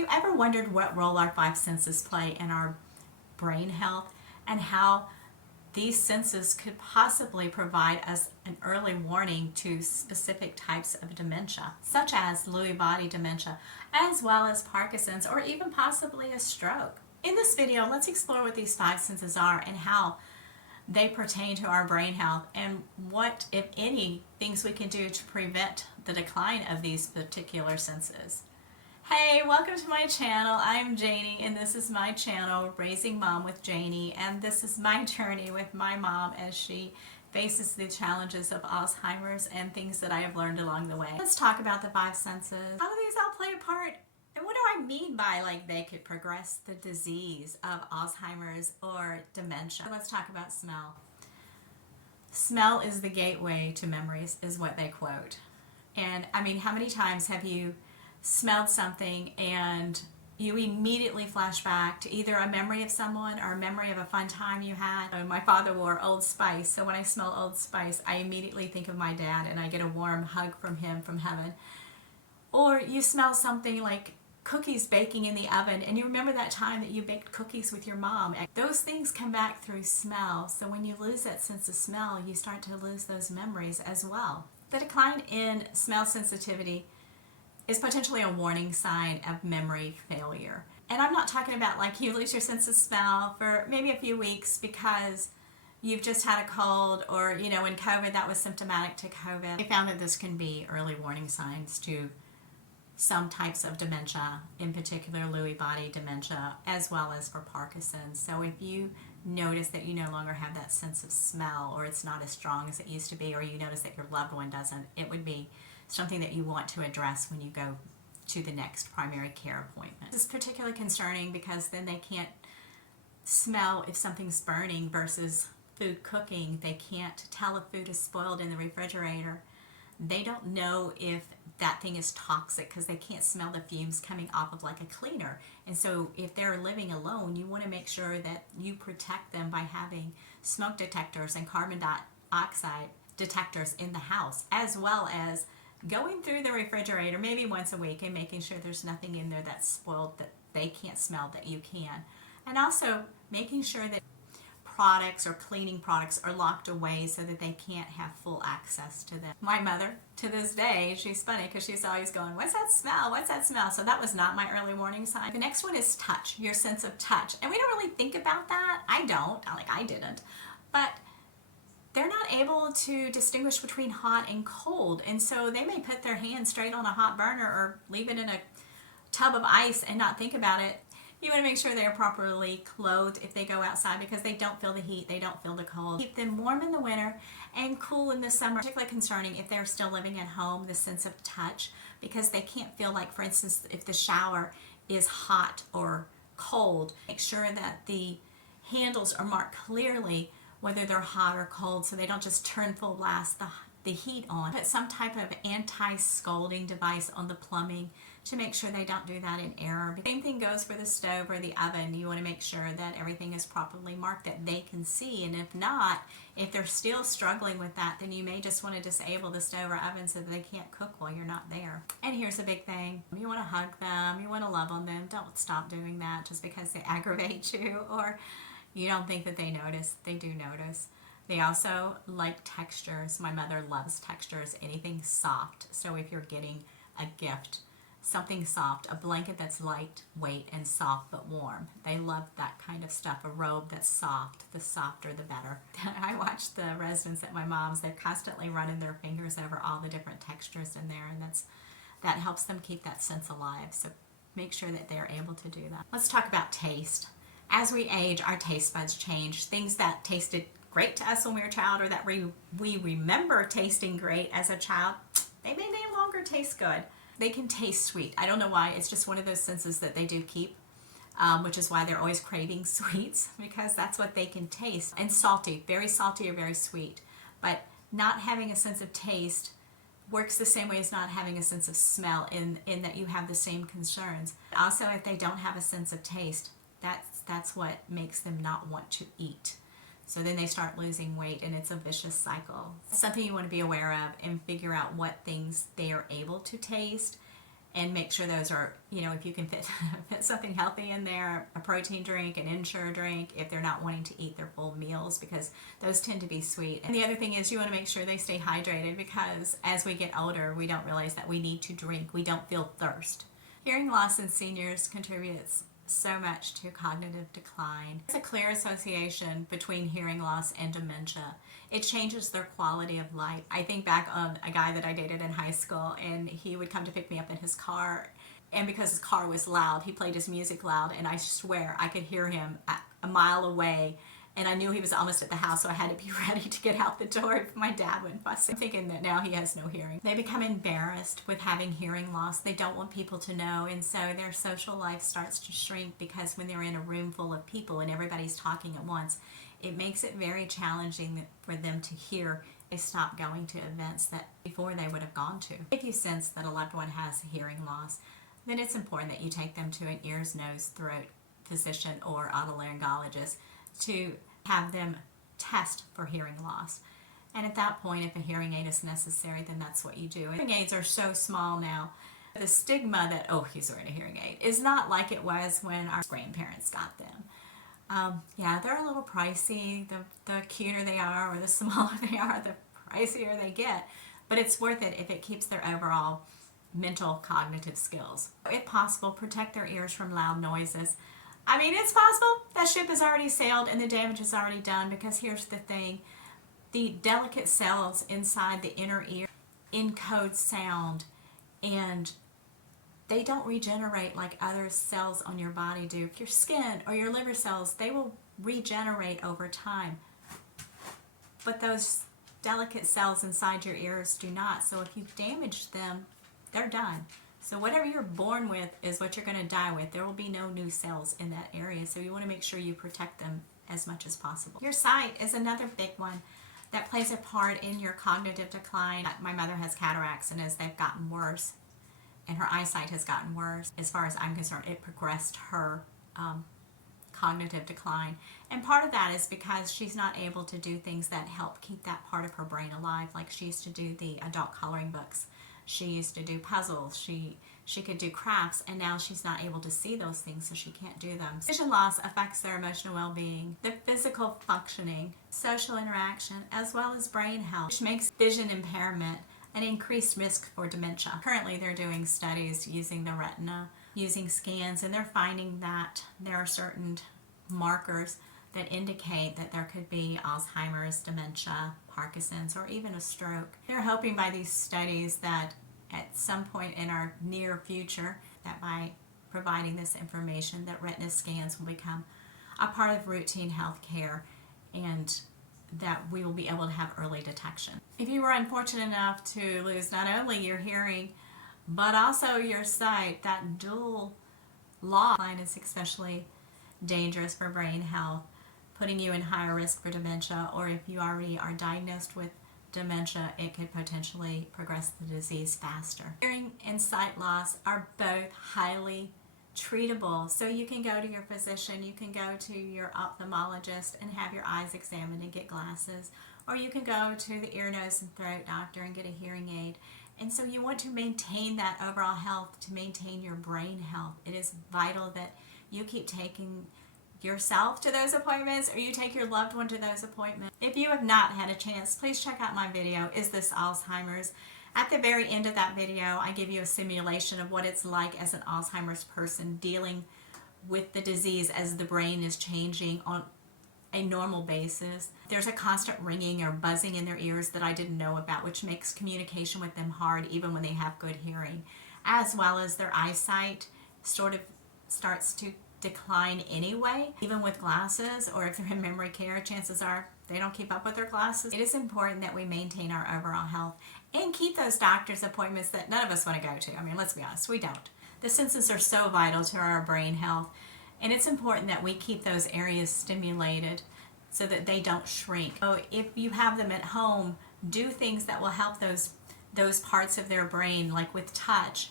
you ever wondered what role our five senses play in our brain health and how these senses could possibly provide us an early warning to specific types of dementia, such as Lewy body dementia, as well as Parkinson's, or even possibly a stroke? In this video, let's explore what these five senses are and how they pertain to our brain health, and what, if any, things we can do to prevent the decline of these particular senses. Hey, welcome to my channel. I'm Janie, and this is my channel, Raising Mom with Janie, and this is my journey with my mom as she faces the challenges of Alzheimer's and things that I have learned along the way. Let's talk about the five senses. How do these all play a part? And what do I mean by they could progress the disease of Alzheimer's or dementia? Let's talk about smell. Smell is the gateway to memories, is what they quote. And I mean, how many times have you smelled something and you immediately flash back to either a memory of someone or a memory of a fun time you had? My father wore Old Spice, so when I smell Old Spice, I immediately think of my dad and I get a warm hug from him from heaven. Or you smell something like cookies baking in the oven and you remember that time that you baked cookies with your mom. Those things come back through smell, so when you lose that sense of smell, you start to lose those memories as well. The decline in smell sensitivity is potentially a warning sign of memory failure. And I'm not talking about you lose your sense of smell for maybe a few weeks because you've just had a cold, or in COVID that was symptomatic to COVID. They found that this can be early warning signs to some types of dementia, in particular Lewy body dementia, as well as for Parkinson's. So if you notice that you no longer have that sense of smell, or it's not as strong as it used to be, or you notice that your loved one doesn't, it would be something that you want to address when you go to the next primary care appointment. This is particularly concerning because then they can't smell if something's burning versus food cooking. They can't tell if food is spoiled in the refrigerator. They don't know if that thing is toxic because they can't smell the fumes coming off of a cleaner. And so if they're living alone, you want to make sure that you protect them by having smoke detectors and carbon dioxide detectors in the house, as well as going through the refrigerator maybe once a week and making sure there's nothing in there that's spoiled that they can't smell that you can. And also making sure that products or cleaning products are locked away so that they can't have full access to them. My mother, to this day, she's funny because she's always going, "What's that smell? What's that smell?" So that was not my early warning sign. The next one is touch, your sense of touch. And we don't really think about that. I don't, I didn't. But they're not able to distinguish between hot and cold, and so they may put their hand straight on a hot burner or leave it in a tub of ice and not think about it. You want to make sure they're properly clothed if they go outside because they don't feel the heat, they don't feel the cold. Keep them warm in the winter and cool in the summer. Particularly concerning if they're still living at home, the sense of touch, because they can't feel for instance, if the shower is hot or cold. Make sure that the handles are marked clearly whether they're hot or cold, so they don't just turn full blast the heat on. Put some type of anti-scalding device on the plumbing to make sure they don't do that in error. Same thing goes for the stove or the oven. You want to make sure that everything is properly marked that they can see, and if not, if they're still struggling with that, then you may just want to disable the stove or oven so that they can't cook while you're not there. And here's a big thing. You want to hug them, you want to love on them. Don't stop doing that just because they aggravate you or you don't think that they notice. They do notice. They also like textures. My mother loves textures, anything soft. So if you're getting a gift, something soft, a blanket that's lightweight and soft but warm. They love that kind of stuff. A robe that's soft, the softer the better. I watch the residents at my mom's, they're constantly running their fingers over all the different textures in there, and that helps them keep that sense alive. So make sure that they're able to do that. Let's talk about taste. As we age, our taste buds change. Things that tasted great to us when we were a child, or that we remember tasting great as a child, they may no longer taste good. They can taste sweet. I don't know why. It's just one of those senses that they do keep, which is why they're always craving sweets, because that's what they can taste. And salty, very salty or very sweet. But not having a sense of taste works the same way as not having a sense of smell, in that you have the same concerns. Also, if they don't have a sense of taste, that's what makes them not want to eat. So then they start losing weight, and it's a vicious cycle. It's something you want to be aware of and figure out what things they are able to taste and make sure those are, if you can fit, fit something healthy in there, a protein drink, an Ensure drink, if they're not wanting to eat their full meals, because those tend to be sweet. And the other thing is you want to make sure they stay hydrated, because as we get older, we don't realize that we need to drink. We don't feel thirst. Hearing loss in seniors contributes so much to cognitive decline. There's a clear association between hearing loss and dementia. It changes their quality of life. I think back on a guy that I dated in high school, and he would come to pick me up in his car, and because his car was loud, he played his music loud, and I swear I could hear him a mile away, and I knew he was almost at the house, so I had to be ready to get out the door if my dad went fussing. I'm thinking that now he has no hearing. They become embarrassed with having hearing loss. They don't want people to know, and so their social life starts to shrink, because when they're in a room full of people and everybody's talking at once, it makes it very challenging for them to hear. They stop going to events that before they would have gone to. If you sense that a loved one has hearing loss, then it's important that you take them to an ears, nose, throat physician or otolaryngologist to have them test for hearing loss. And at that point, if a hearing aid is necessary, then that's what you do. Hearing aids are so small now. The stigma that, oh, he's wearing a hearing aid, is not like it was when our grandparents got them. Yeah, they're a little pricey. The cuter they are, or the smaller they are, the pricier they get. But it's worth it if it keeps their overall mental cognitive skills. If possible, protect their ears from loud noises. I mean, it's possible. That ship has already sailed and the damage is already done, because here's the thing. The delicate cells inside the inner ear encode sound, and they don't regenerate like other cells on your body do. Your skin or your liver cells, they will regenerate over time. But those delicate cells inside your ears do not. So if you've damaged them, they're done. So whatever you're born with is what you're going to die with. There will be no new cells in that area. So you want to make sure you protect them as much as possible. Your sight is another big one that plays a part in your cognitive decline. My mother has cataracts, and as they've gotten worse, and her eyesight has gotten worse, as far as I'm concerned, it progressed her cognitive decline. And part of that is because she's not able to do things that help keep that part of her brain alive. Like she used to do the adult coloring books. She used to do puzzles. She could do crafts, and now she's not able to see those things, so she can't do them. Vision loss affects their emotional well-being, their physical functioning, social interaction, as well as brain health, which makes vision impairment an increased risk for dementia. Currently, they're doing studies using the retina, using scans, and they're finding that there are certain markers that indicate that there could be Alzheimer's, dementia, Parkinson's, or even a stroke. They're hoping by these studies that at some point in our near future, that by providing this information, that retina scans will become a part of routine health care, and that we will be able to have early detection. If you were unfortunate enough to lose not only your hearing, but also your sight, that dual loss is especially dangerous for brain health, putting you in higher risk for dementia, or if you already are diagnosed with dementia, it could potentially progress the disease faster. Hearing and sight loss are both highly treatable. So you can go to your physician, you can go to your ophthalmologist and have your eyes examined and get glasses, or you can go to the ear, nose, and throat doctor and get a hearing aid. And so you want to maintain that overall health, to maintain your brain health. It is vital that you keep taking yourself to those appointments, or you take your loved one to those appointments. If you have not had a chance, please check out my video, Is This Alzheimer's? At the very end of that video, I give you a simulation of what it's like as an Alzheimer's person dealing with the disease as the brain is changing on a normal basis. There's a constant ringing or buzzing in their ears that I didn't know about, which makes communication with them hard even when they have good hearing, as well as their eyesight sort of starts to decline anyway, even with glasses, or if they're in memory care, chances are they don't keep up with their glasses. It is important that we maintain our overall health and keep those doctor's appointments that none of us want to go to. I mean, let's be honest, we don't. The senses are so vital to our brain health, and it's important that we keep those areas stimulated so that they don't shrink. So if you have them at home, do things that will help those parts of their brain, like with touch,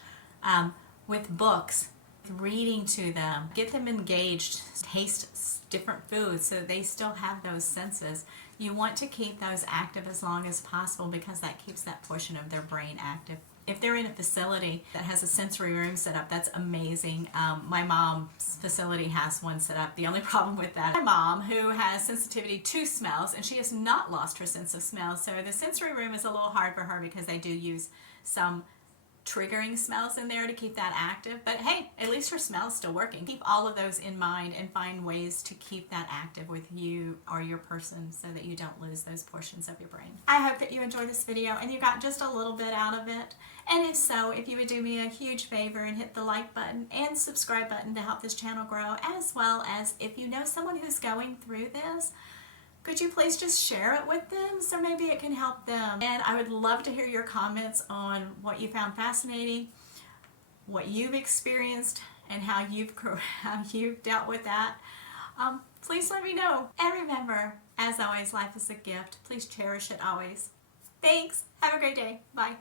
with books, reading to them, get them engaged, taste different foods so they still have those senses. You want to keep those active as long as possible because that keeps that portion of their brain active. if they're in a facility that has a sensory room set up, that's amazing. My mom's facility has one set up. The only problem with that, my mom, who has sensitivity to smells, and she has not lost her sense of smell, so the sensory room is a little hard for her because they do use some triggering smells in there to keep that active. But hey, at least her smell's still working. Keep all of those in mind and find ways to keep that active with you or your person so that you don't lose those portions of your brain. I hope that you enjoyed this video and you got just a little bit out of it. And if so, if you would do me a huge favor and hit the like button and subscribe button to help this channel grow, as well as if you know someone who's going through this, could you please just share it with them so maybe it can help them? And I would love to hear your comments on what you found fascinating, what you've experienced, and how you've dealt with that. Please let me know. And remember, as always, life is a gift. Please cherish it always. Thanks. Have a great day. Bye.